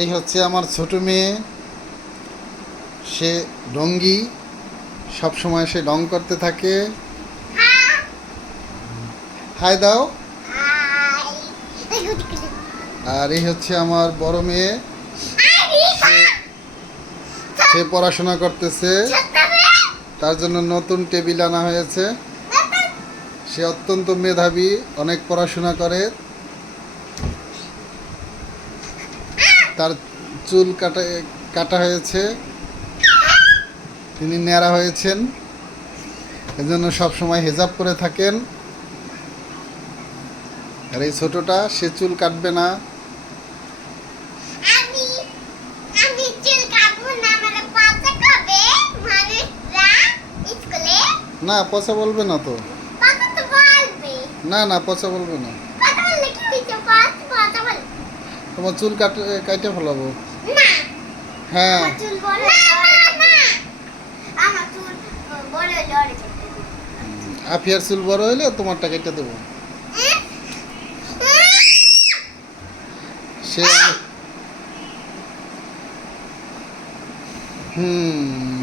এই হচ্ছে আমার ছোট মেয়ে। সে ডঙ্গি, সব সময় সে ডং করতে থাকে। হাই দাও। আর এই হচ্ছে আমার বড় মেয়ে। সে সে পড়াশোনা করতেছে, তার জন্য নতুন টেবিল আনা হয়েছে। সে অত্যন্ত মেধাবী, অনেক পড়াশোনা করে। তার চুল কাটা হয়েছে, তিনি ন্যাড়া হয়েছেন, এজন্য সবসময় হেজাব করে থাকেন। আর এই ছোটটা, সে চুল কাটবে না। না, পচা বলবে না তো। না না, পচা বলবে না। তোমার চুল কাটে ফেলাবো। হ্যাঁ, আফিয়ার চুল বড় হইলে তোমারটা কেটে দেবো। সে হুম